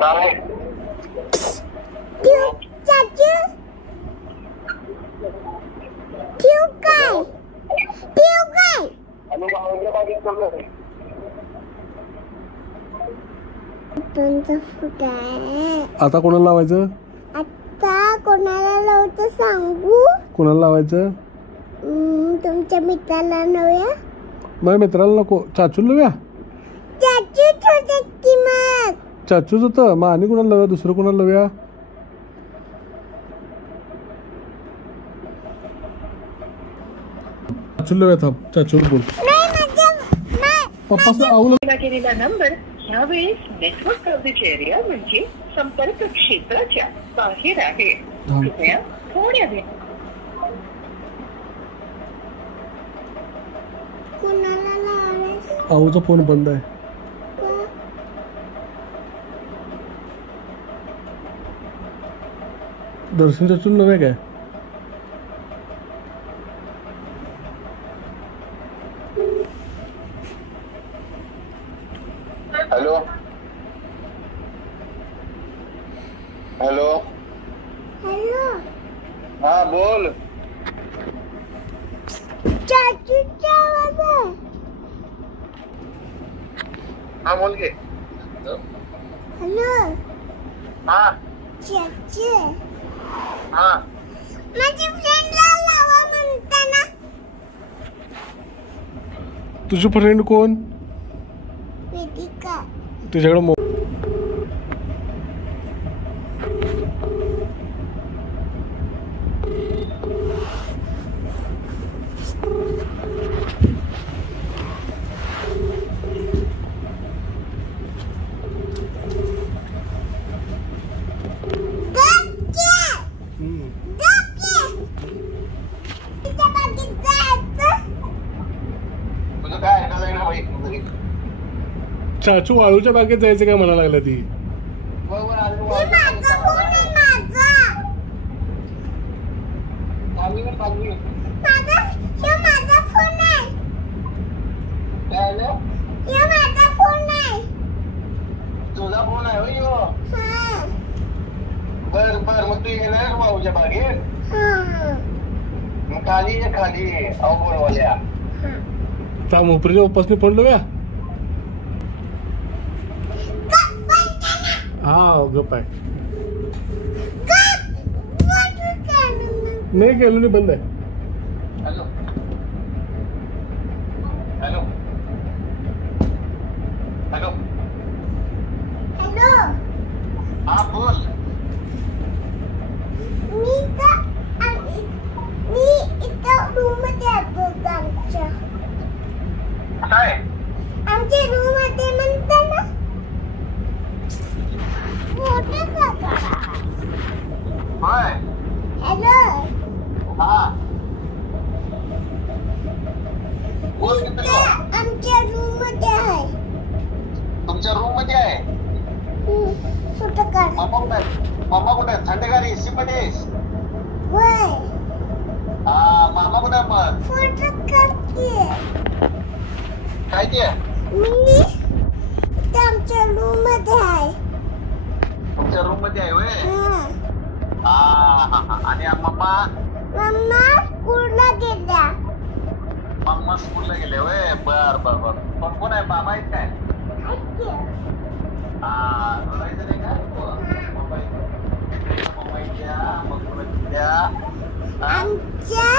काय चाचू ठेवू काय आणि भावंड बागेत चाललोय. तुमचं फुट आहे. आता कोणाला लावायचं? आता कोणाला लावतं सांगू? कोणाला लावायचं? तुमच्या मित्राला लावूया. माझ्या मित्राला नको, चाचूला लावूया. चाचूच होते की मग. चाचूच होतं मग आणि कोणाला लावूया? दुसरं कोणाला लावूया? चाचूला लावूया. थांब, चाचूला बोल. पप्पाचं आवलं केलेला नंबर ह्यावेळेस नेटवर्क कव्हरेज एरिया म्हणजे संपर्क क्षेत्राच्या बाहेर आहे. कृपया फोन यावे. कोणाला लावायचं? आऊचा फोन बंद आहे. दर्शन चाचूला लावूया काय? हॅलो हॅलो हॅलो हा बोल. चाचूचा आवाज आहे. हा बोल घे. हॅलो हा चाचू हा माझी फ्रेंडला लावा म्हणताना. तुझी फ्रेंड कोण? वेदिका. तुझ्याकडे तुझं काय ऐकायला ना भाई घरी. चाचू वाळूच्या बागेत जायचं काय म्हणायला लागला ती. बरोबर आलो माझा फोन आहे माझा. माझा फोन आहे. काय आलं? यो माझा फोन आहे. तुझा फोन आहे होय ह्यो? हा बर बर मग तू येणार भाऊच्या बागेत? हा मग खाली ये खाली अहो बोलवाल्या. त्या मोपरीच्या पप्पासनी फोन लावूया. हा गप आहे. नाही केलं नाही, बंद आहे. हॅलो हॅलो हॅलो हॅलो हा बोल. मी इथं रूम मध्ये आहे आमच्या. काय आमच्या रूम मध्ये म्हणता ना. मोठं का? होय हॅलो हा बोल किती इथं आमच्या रूम मध्ये आहे. तुमच्या रूम मध्ये आहे? फोटो काढ. मामा कुठे आहे? थंडगार एसी मध्ये आहेस? होय हा मामा कुठे आहे मग? फोटो काढ की. काय ते? मी इथं आमच्या रूम मध्ये आहे. तुमच्या रूम मध्ये आहे होय? हा हा आणि मम्मा? मम्मा स्कूलला गेल्या. मम्मा स्कूलला गेले होय? बर बर बर. कोण कोण आहे? मामा आहेत काय? हा रडायचं नाही का? मम्मा द्या मग तुला द्या. आमच्या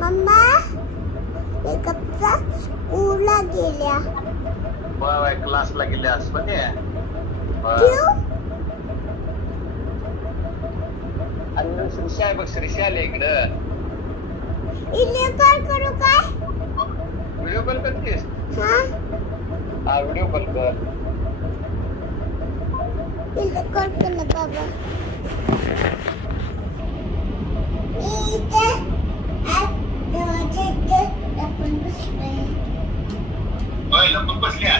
मम्मा मेकअपचा स्कूलला गेल्या. बाय क्लासला गेल्यास पण आणि श्रीषा आहे बघ. श्रीषा आले इकडं. व्हिडिओ कॉल करू काय? व्हिडिओ कॉल करतेस? हा व्हिडिओ कॉल कर. व्हिडिओ कॉल कर ना बाबा. इथे लपून बसलोय. होय लपून बसल्या.